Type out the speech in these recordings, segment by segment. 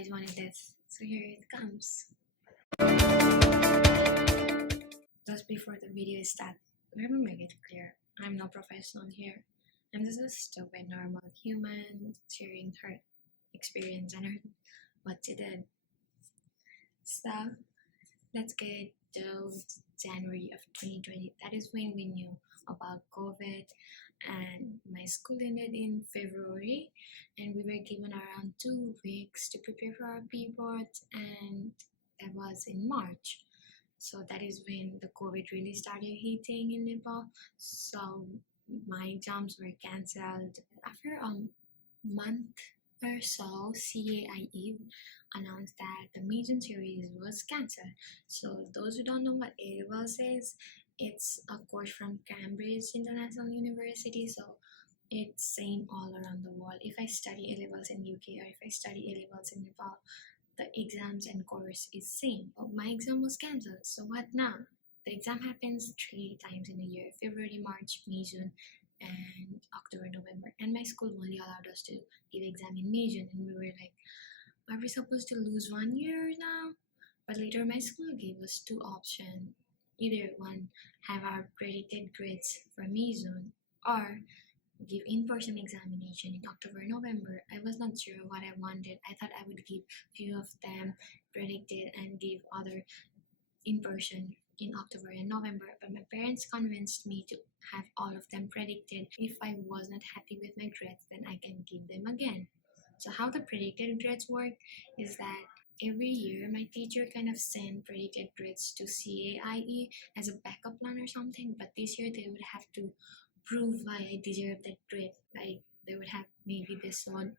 guys wanted this, so here it comes. Just before the video starts, let me make it clear. I'm no professional here. I'm just a stupid, normal human sharing her experience and what she did. So, let's get to January of 2020. That is when we knew about COVID, and my school ended in February, and we were given around 2 weeks to prepare for our pre-boards, and that was in March. So that is when the COVID really started hitting in Nepal. So my exams were cancelled. After a month or so, CAIE announced that the Meijin series was cancelled. So those who don't know what A-levels is, it's a course from Cambridge International University. So it's same all around the world. If I study A-levels in UK or if I study A-levels in Nepal, the exams and course is same. But my exam was cancelled. So what now? The exam happens 3 times in a year: February, March, May, June, and October, November. And my school only allowed us to give exam in May, June, and we were like, are we supposed to lose 1 year now? But later my school gave us 2 options. Either one, have our predicted grades for May, June, or give in-person examination in October, November. I was not sure what I wanted. I thought I would give few of them predicted and give other in-person in October and November, but my parents convinced me to have all of them predicted. If I was not happy with my grades, then I can give them again. So how the predicted grades work is that every year my teacher kind of send predicted grades to CAIE as a backup plan or something, but this year they would have to prove why I deserve that grade. Like they would have maybe this one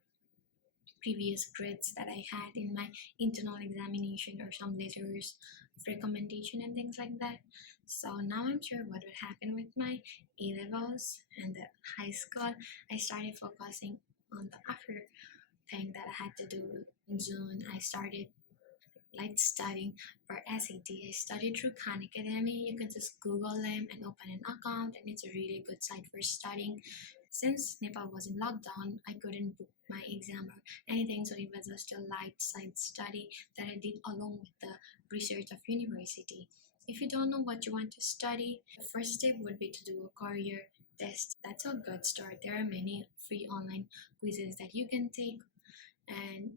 previous grades that I had in my internal examination or some letters of recommendation and things like that. So now I'm sure what would happen with my A-levels and the high school. I started focusing on the after thing that I had to do in June. I started like studying for SAT. I studied through Khan Academy. You can just Google them and open an account, and it's a really good site for studying. Since Nepal was in lockdown, I couldn't book my exam or anything, so it was just a light side study that I did along with the research of university. If you don't know what you want to study, the first step would be to do a career test. That's a good start. There are many free online quizzes that you can take, and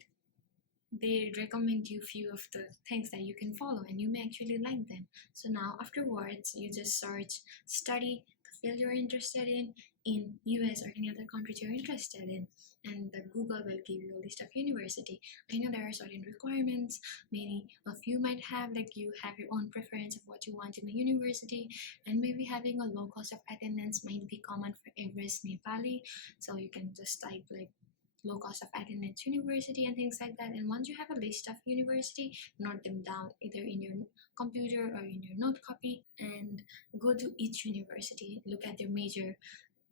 they recommend you few of the things that you can follow and you may actually like them. So now afterwards you just search study the field you're interested in US or any other countries you're interested in, and the Google will give you a list of university. I know there are certain requirements many of you might have, like you have your own preference of what you want in a university, and maybe having a low cost of attendance might be common for Everest Nepali, so you can just type like low cost of attendance university and things like that. And once you have a list of university, note them down either in your computer or in your note copy and go to each university, look at their major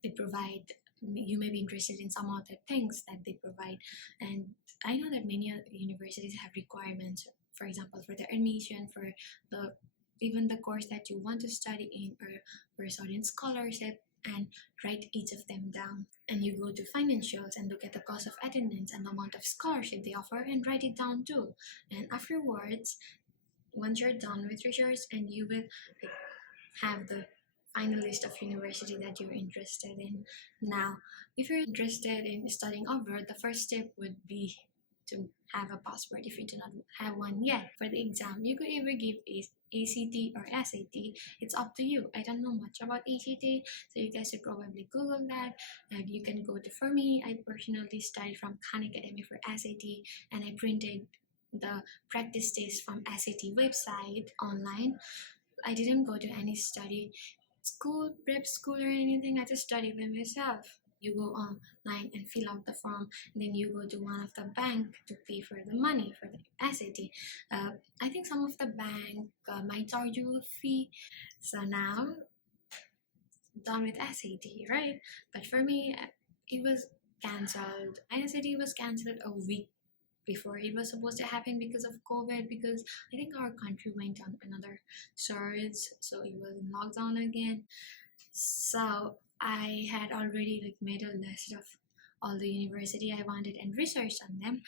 they provide. You may be interested in some other things that they provide, and I know that many universities have requirements, for example for the admission, for the even the course that you want to study in, or for a certain scholarship, and write each of them down. And you go to financials and look at the cost of attendance and the amount of scholarship they offer and write it down too. And afterwards, once you're done with research, and you will have the final list of university that you're interested in. Now, if you're interested in studying abroad, the first step would be to have a passport if you do not have one yet. For the exam, you could either give ACT or SAT. It's up to you. I don't know much about ACT, so you guys should probably Google that. And you can go to, for me, I personally studied from Khan Academy for SAT, and I printed the practice test from SAT website online. I didn't go to any study school, prep school or anything. I just studied by myself. You go online and fill out the form, and then you go to one of the bank to pay for the money for the SAT. I think some of the bank might charge you a fee. So now, done with SAT, right? But for me, it was cancelled. SAT was cancelled a week before it was supposed to happen because of COVID, because I think our country went on another surge, so it was in lockdown again. So I had already like made a list of all the university I wanted and researched on them,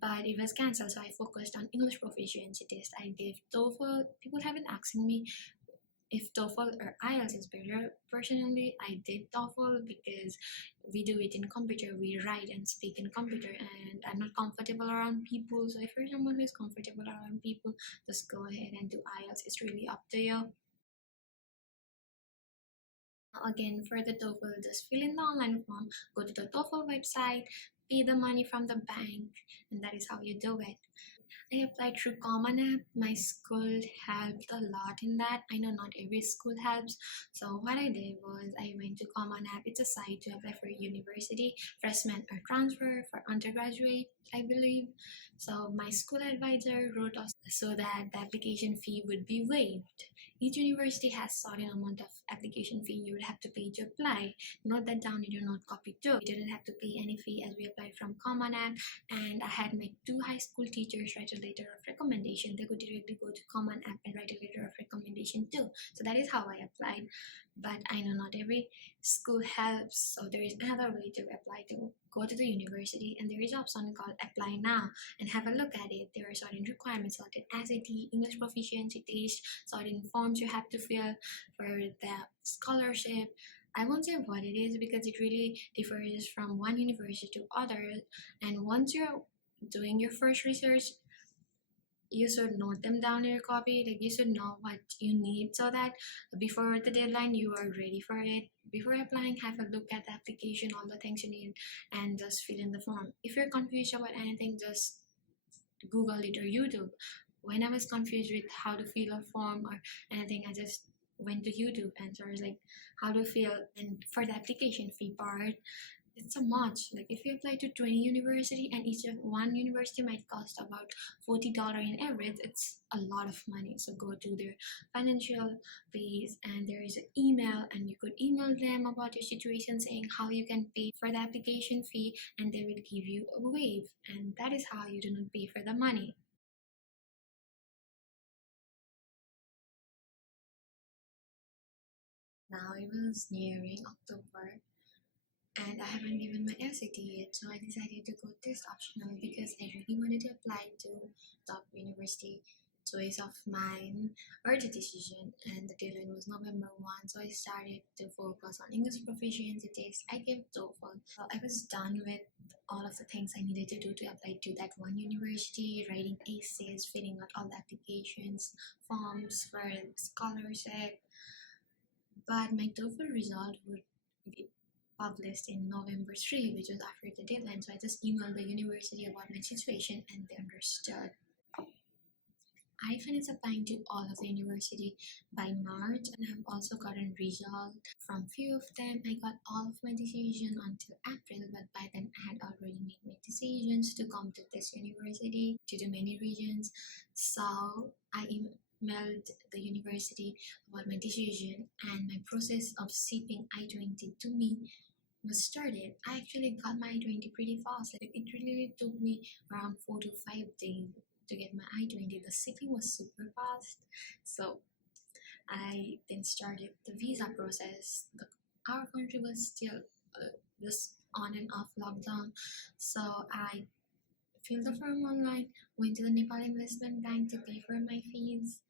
but it was cancelled. So I focused on English proficiency test. I gave TOEFL. People have been asking me if TOEFL or IELTS is better. Personally, I did TOEFL because we do it in computer. We write and speak in computer, and I'm not comfortable around people. So if you're someone who is comfortable around people, just go ahead and do IELTS. It's really up to you. Again, for the TOEFL, just fill in the online form, go to the TOEFL website, pay the money from the bank, and that is how you do it. I applied through Common App. My school helped a lot in that. I know not every school helps. So what I did was I went to Common App. It's a site to apply for university, freshman or transfer for undergraduate, I believe. So my school advisor wrote us so that the application fee would be waived. Each university has certain amount of application fee you would have to pay to apply. Note that down in your note copy too. You didn't have to pay any fee as we applied from Common App, and I had my two high school teachers write a letter of recommendation. They could directly go to Common App and write a letter of recommendation too. So that is how I applied. But I know not every school helps, so there is another way to apply to go to the university, and there is an option called apply now, and have a look at it. There are certain requirements, certain SAT, English proficiency test, certain forms you have to fill for the scholarship. I won't say what it is because it really differs from one university to other. And once you're doing your first research, you should note them down in your copy. Like you should know what you need so that before the deadline you are ready for it. Before applying, have a look at the application, all the things you need, and just fill in the form. If you're confused about anything, just Google it or YouTube. When I was confused with how to fill a form or anything, I just went to YouTube and so I was like how to fill. And for the application fee part, it's a much. Like if you apply to 20 university and each of one university might cost about $40 in average, it's a lot of money. So go to their financial page and there is an email, and you could email them about your situation saying how you can pay for the application fee, and they will give you a waive, and that is how you do not pay for the money. Now it was nearing October and I haven't given my SAT yet, so I decided to go test optional because I really wanted to apply to top university choice of mine or the decision, and the deadline was November 1, so I started to focus on English proficiency test. I gave TOEFL. So I was done with all of the things I needed to do to apply to that one university, writing essays, filling out all the applications, forms for scholarship, but my TOEFL result would be published in November 3, which was after the deadline. So I just emailed the university about my situation and they understood. I finished applying to all of the university by March, and I've also gotten result from few of them. I got all of my decision until April, but by then I had already made my decisions to come to this university to the many regions. So I emailed the university about my decision, and my process of shipping I-20 to me was started. I actually got my I-20 pretty fast. Like it really took me around 4 to 5 days to get my I-20. The shipping was super fast. So I then started the visa process. Our country was still just on and off lockdown. So I filled the form online, went to the Nepal Investment Bank to pay for my fees,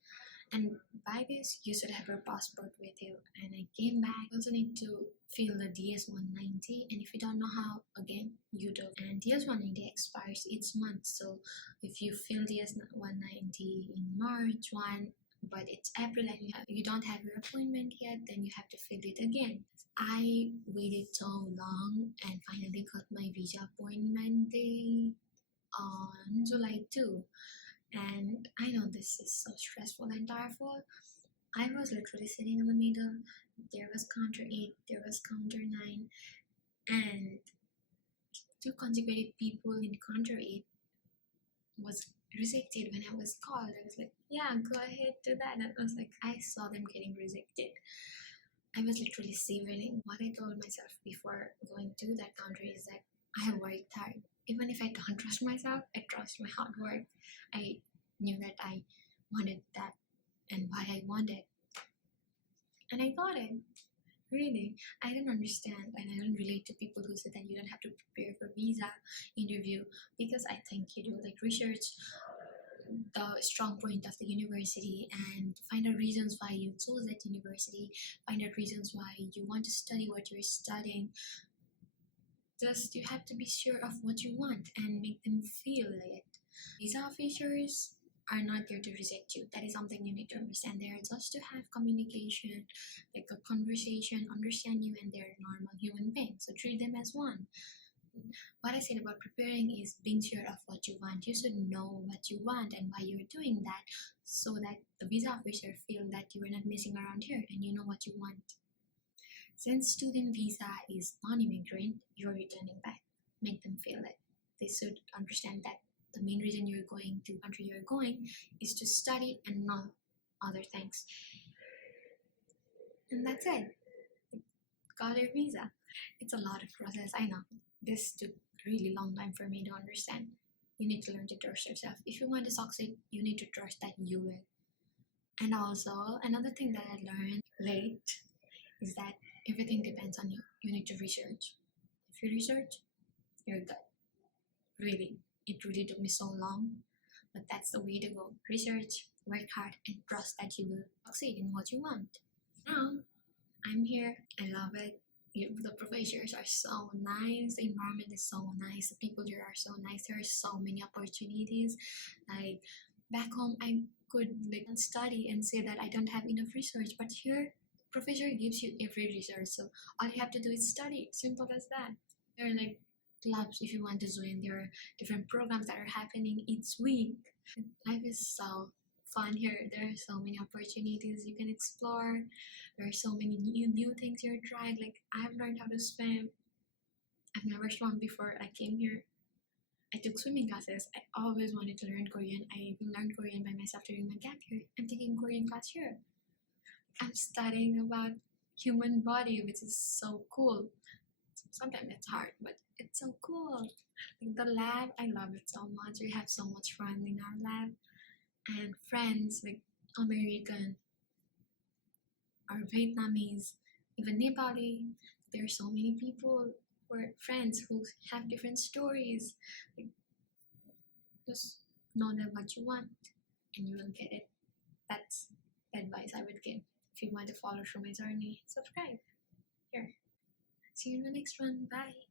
and by this, you should have your passport with you. And I came back. You also need to fill the DS-190. And if you don't know how, again, you do. And DS-190 expires each month. So if you fill DS-190 in March 1, but it's April and you don't have your appointment yet, then you have to fill it again. I waited so long and finally got my visa appointment day on July 2. And I know this is so stressful and tiresome. I was literally sitting in the middle. There was counter 8, there was counter 9, and two consecutive people in counter 8 was rejected when I was called. I was like, yeah, go ahead, do that. And I was like, I saw them getting rejected. I was literally shivering. What I told myself before going to that country is that I have worked hard. Even if I don't trust myself, I trust my hard work. I knew that I wanted that and why I wanted. And I got it. Really, I don't understand and I don't relate to people who say that you don't have to prepare for visa interview, because I think you do like research the strong point of the university and find out reasons why you chose that university, find out reasons why you want to study what you're studying. Just you have to be sure of what you want and make them feel it. Visa officers are not there to reject you. That is something you need to understand. They are just to have communication, like a conversation, understand you, and they're normal human beings. So treat them as one. What I said about preparing is being sure of what you want. You should know what you want and why you're doing that, so that the visa officer feel that you are not messing around here and you know what you want. Since student visa is non-immigrant, you're returning back. Make them feel it. They should understand that the main reason you're going to the country you're going is to study and not other things. And that's it. Got your visa. It's a lot of process, I know. This took a really long time for me to understand. You need to learn to trust yourself. If you want to succeed, you need to trust that you will. And also, another thing that I learned late is that everything depends on you. You need to research. If you research, you're good. Really, it really took me so long, but that's the way to go. Research, work hard, and trust that you will succeed in what you want. Now, I'm here. I love it. The professors are so nice. The environment is so nice. The people here are so nice. There are so many opportunities. Like back home, I could like study and say that I don't have enough research, but here, professor gives you every resource. So all you have to do is study. Simple as that. There are like clubs if you want to join. There are different programs that are happening each week. Life is so fun here. There are so many opportunities you can explore. There are so many new things you're trying. Like I've learned how to swim. I've never swum before I came here. I took swimming classes. I always wanted to learn Korean. I even learned Korean by myself during my gap year. I'm taking Korean class here. I'm studying about human body, which is so cool. Sometimes it's hard, but it's so cool. Like the lab, I love it so much. We have so much fun in our lab, and friends like American or Vietnamese, even Nepali. There are so many people who are friends who have different stories. Like, just know that what you want and you will get it. That's the advice I would give. If you want to follow through my journey, subscribe. Here. See you in the next one. Bye.